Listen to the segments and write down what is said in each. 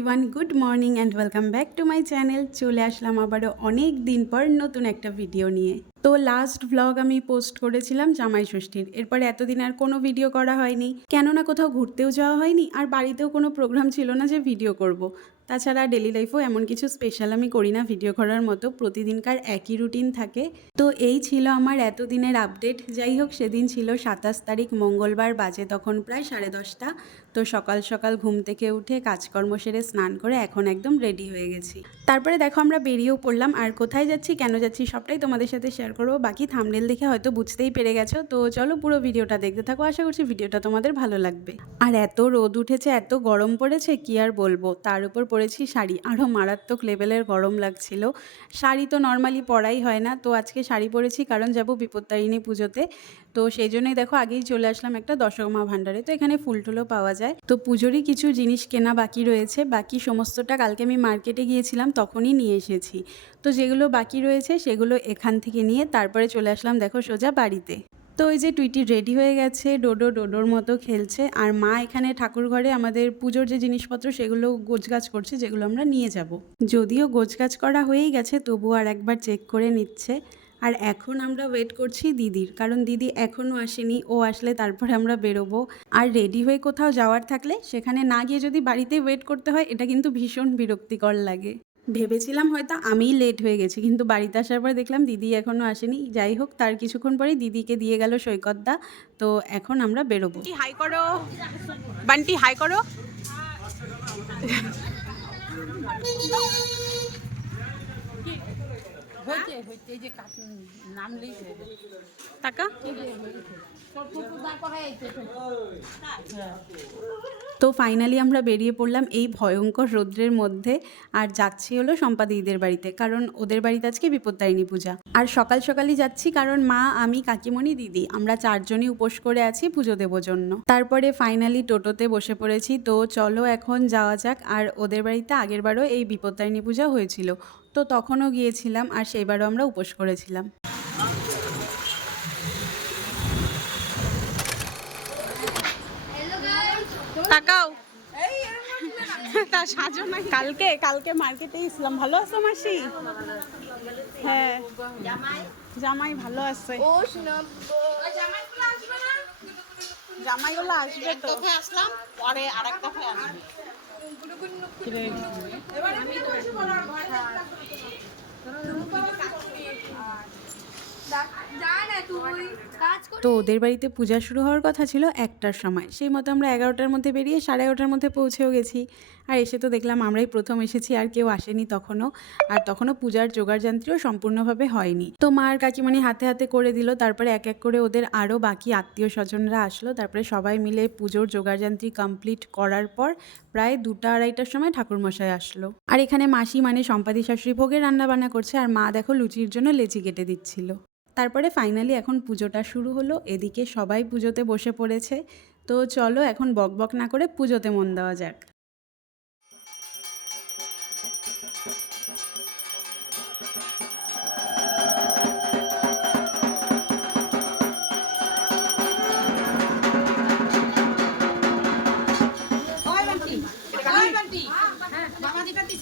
Everyone good morning and welcome back to my channel চলে আসলাম আবারও অনেক দিন পর নতুন একটা ভিডিও নিয়ে। তো লাস্ট ভ্লগ আমি পোস্ট করেছিলাম জামাই ষষ্ঠীর। এরপরে এতদিন আর কোনো ভিডিও করা হয়নি। কেননা কোথাও ঘুরতেও যাওয়া হয়নি আর বাড়িতেও কোনো প্রোগ্রাম ছিল না যে ভিডিও করব। তাছাড়া ডেলি লাইফেও এমন কিছু স্পেশাল আমি করি না ভিডিও করার মতো। প্রতিদিনকার একই রুটিন থাকে। তো এই ছিল আমার এতদিনের আপডেট যাই হোক, সেদিন ছিল সাতাশ তারিখ, মঙ্গলবার বাজে তখন প্রায় সাড়ে দশটা। তো সকাল সকাল ঘুম থেকে উঠে কাজকর্ম সেরে স্নান করে এখন একদম রেডি হয়ে গেছি। তারপরে দেখো আমরা বেরিয়েও পড়লাম। আর কোথায় যাচ্ছি, কেন যাচ্ছি, সবটাই তোমাদের সাথে শেয়ার করব বাকি থামনেল দেখে হয়তো বুঝতেই পেরে গেছো। তো চলো পুরো ভিডিওটা দেখতে থাকো। আশা করছি ভিডিওটা তোমাদের ভালো লাগবে। আর এত রোদ উঠেছে, এত গরম পড়েছে, কি আর বলব? তার উপর পরেছি শাড়ি। আরও মারাত্মক লেভেলের গরম লাগছিল। শাড়ি তো নর্মালি পরাই হয় না। তো আজকে শাড়ি পরেছি, কারণ যাব বিপত্তারিণী পুজোতে। তো সেই জন্যই দেখো, আগেই চলে আসলাম একটা দশমা ভাণ্ডারে তো এখানে ফুল টুলও পাওয়া যায়। তো পুজোরই কিছু জিনিস কেনা বাকি রয়েছে। বাকি সমস্তটা কালকে আমি মার্কেটে গিয়েছিলাম, তখনই নিয়ে এসেছি। তো যেগুলো বাকি রয়েছে, সেগুলো এখান থেকে নিয়ে তারপরে চলে আসলাম দেখো সোজা বাড়িতে। তো ওই যে টুইটি রেডি হয়ে গেছে, ডোডো ডোডোর মতো খেলছে। আর মা এখানে ঠাকুর ঘরে আমাদের পুজোর যে জিনিসপত্র সেগুলো গোছগাছ করছে, যেগুলো আমরা নিয়ে যাব। যদিও গোছগাছ করা হয়েই গেছে তবুও আর একবার চেক করে নিচ্ছে। আর এখন আমরা ওয়েট করছি দিদির, কারণ দিদি এখনও আসেনি, ও আসলে তারপরে আমরা বেরোবো। আর রেডি হয়ে কোথাও যাওয়ার থাকলে সেখানে না গিয়ে যদি বাড়িতে ওয়েট করতে হয়, এটা কিন্তু ভীষণ বিরক্তিকর লাগে। ভেবেছিলাম হয়তো আমিই লেট হয়ে গেছি কিন্তু বাড়িতে আসার পর দেখলাম দিদি এখনও আসেনি যাই হোক তার কিছুক্ষণ পরে দিদিকে দিয়ে গেল সৈকতদা তো এখন আমরা বেরোবো হাই করো বান্টি হাই করো হয়ে। টাকা তো ফাইনালি আমরা বেরিয়ে পড়লাম এই ভয়ঙ্কর রৌদ্রের মধ্যে। আর যাচ্ছি হলো সম্পাদিদের বাড়িতে, কারণ ওদের বাড়িতে আজকে বিপত্তারিণী পূজা। আর সকাল সকালই যাচ্ছি কারণ মা, আমি, কাকিমণি, দিদি, আমরা চারজনই উপোস করে আছি পুজো দেবো জন্য। তারপরে ফাইনালি টোটোতে বসে পড়েছি, তো চলো এখন যাওয়া যাক। আর ওদের বাড়িতে আগেরবারও এই বিপত্তারিণী পূজা হয়েছিল, তো তখনও গিয়েছিলাম আর সেইবারও আমরা উপোস করেছিলাম তাকাও তা সাজো না কালকে কালকে মার্কেটে ইসলাম ভালো আছো মাসি? হ্যাঁ। জামাই ভালো আছে। ও জামাইগুলো আসবে তো। আসলাম পরে আরেক দফায় আসবে কর। তো ওদের বাড়িতে পূজা শুরু হওয়ার কথা ছিল একটার সময়। সেই মতো আমরা এগারোটার মধ্যে বেরিয়ে সাড়ে এগারোটার মধ্যে পৌঁছেও গেছি। আর এসে তো দেখলাম আমরাই প্রথম এসেছি, আর কেউ আসেনি তখনও। আর তখনও পূজার জোগাড় যন্ত্রও সম্পূর্ণভাবে হয়নি। তো মা আর কাকিমানি হাতে হাতে করে দিল, তারপরে এক এক করে ওদের আরও বাকি আত্মীয় স্বজনরা আসলো। তারপরে সবাই মিলে পুজোর জোগাড় যন্ত্রী কমপ্লিট করার পর প্রায় দুটা আড়াইটার সময় ঠাকুরমশাই আসলো। আর এখানে মাসি মানে সম্পাদি শাশুড়ি ভোগের রান্না বান্না করছে, আর মা দেখো লুচির জন্য লেচি কেটে দিচ্ছিল। তারপরে ফাইনালি এখন পুজোটা শুরু হলো। এদিকে সবাই পুজোতে বসে পড়েছে। তো চলো এখন বকবক না করে পুজোতে মন দেওয়া যাক।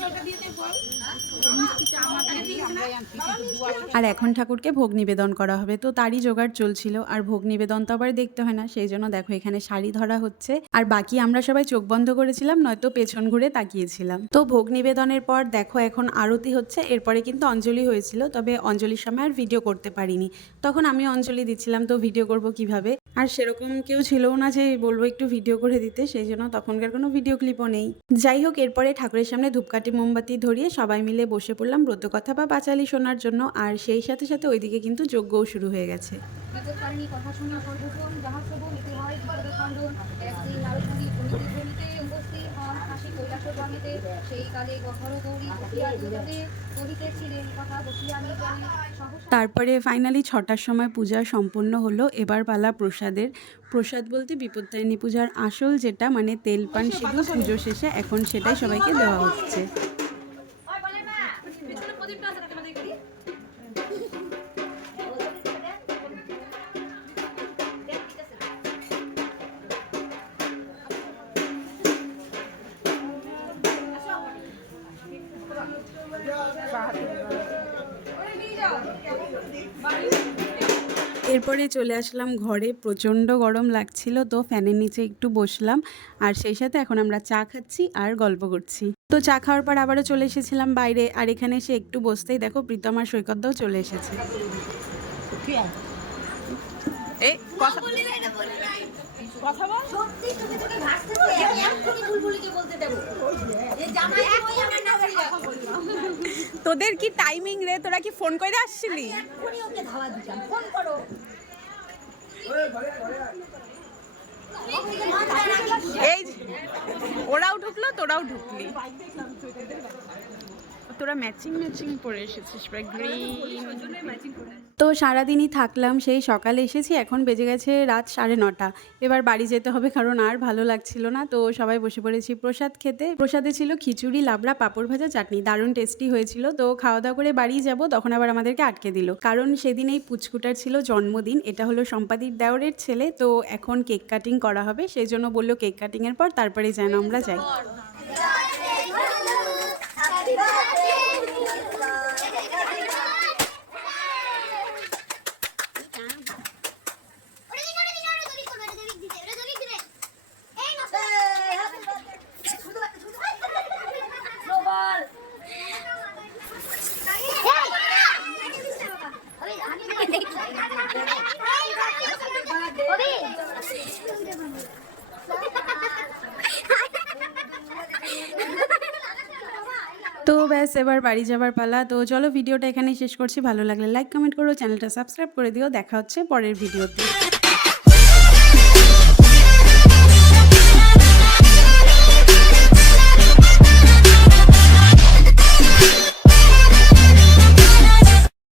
ওটা দিয়ে দে বল। মিষ্টিটা আমাদের দিয়ে আমরাই আনছি, কিন্তু দুয়ারে আর এখন ঠাকুরকে ভোগ নিবেদন করা হবে। তো তারই জোগাড় চলছিল, আর ভোগ নিবেদন তো আবার দেখতে হয় না সেই জন্য দেখো এখানে শাড়ি ধরা হচ্ছে। আর বাকি আমরা সবাই চোখ বন্ধ করেছিলাম, নয়তো পেছন ঘুরে তাকিয়েছিলাম। তো ভোগ নিবেদনের পর দেখো এখন আরতি হচ্ছে, এরপরে কিন্তু অঞ্জলি হয়েছিল, তবে অঞ্জলির সময় আর ভিডিও করতে পারিনি। তখন আমি অঞ্জলি দিচ্ছিলাম, তো ভিডিও করব কীভাবে? আর সেরকম কেউ ছিলও না যে বলব একটু ভিডিও করে দিতে সেই জন্য তখনকার কোনো ভিডিও ক্লিপও নেই। যাই হোক, এরপরে ঠাকুরের সামনে ধূপকাঠি, মোমবাতি ধরিয়ে সবাই মিলে বসে পড়লাম, ব্রতকথা বা পাঁচালি শোনার জন্য, আর সেই সাথে সাথে ওইদিকে কিন্তু যজ্ঞও শুরু হয়ে গেছে। তারপরে ফাইনালি ছটার সময় পূজা সম্পন্ন হলো। এবার পালা প্রসাদের। প্রসাদ বলতে বিপত্তারিণী পূজার আসল যেটা মানে তেল পান সিঁদুর পুজো শেষে এখন সেটাই সবাইকে দেওয়া হচ্ছে। এরপরে চলে আসলাম ঘরে প্রচণ্ড গরম লাগছিল তো ফ্যানের নিচে একটু বসলাম আর সেই সাথে এখন আমরা চা খাচ্ছি আর গল্প করছি। তো চা খাওয়ার পর আবারও চলে এসেছিলাম বাইরে আর এখানে এসে একটু বসতেই দেখো প্রীতম আর সৈকতদাও চলে এসেছে। কথা কথা বল। তোদের কি টাইমিং রে? তোরা কি ফোন করে আসছিলি? এই ওরাও ঢুকলো তোরাও ঢুকলি। তোরা ম্যাচিং ম্যাচিং পরে এসেছিস গ্রিন তো সারাদিনই থাকলাম সেই সকালে এসেছি এখন বেজে গেছে রাত সাড়ে নটা। এবার বাড়ি যেতে হবে কারণ আর ভালো লাগছিল না তো সবাই বসে পড়েছি প্রসাদ খেতে। প্রসাদে ছিল খিচুড়ি লাবড়া পাঁপড় ভাজা চাটনি দারুণ টেস্টি হয়েছিল। তো খাওয়া দাওয়া করে বাড়ি যাব তখন আবার আমাদেরকে আটকে দিল। কারণ সেদিন এই পুচকুটার ছিল জন্মদিন এটা হলো সম্পাদির দেওরের ছেলে তো এখন কেক কাটিং করা হবে সেই জন্য বলল কেক কাটিংয়ের পর তারপরে যেন আমরা যাই। তো ব্যাস, এবার বাড়ি যাবার পালা। তো চলো ভিডিওটা এখানেই শেষ করছি। ভালো লাগলে লাইক কমেন্ট করো চ্যানেলটা সাবস্ক্রাইব করে দিও। দেখা হচ্ছে পরের ভিডিওতে।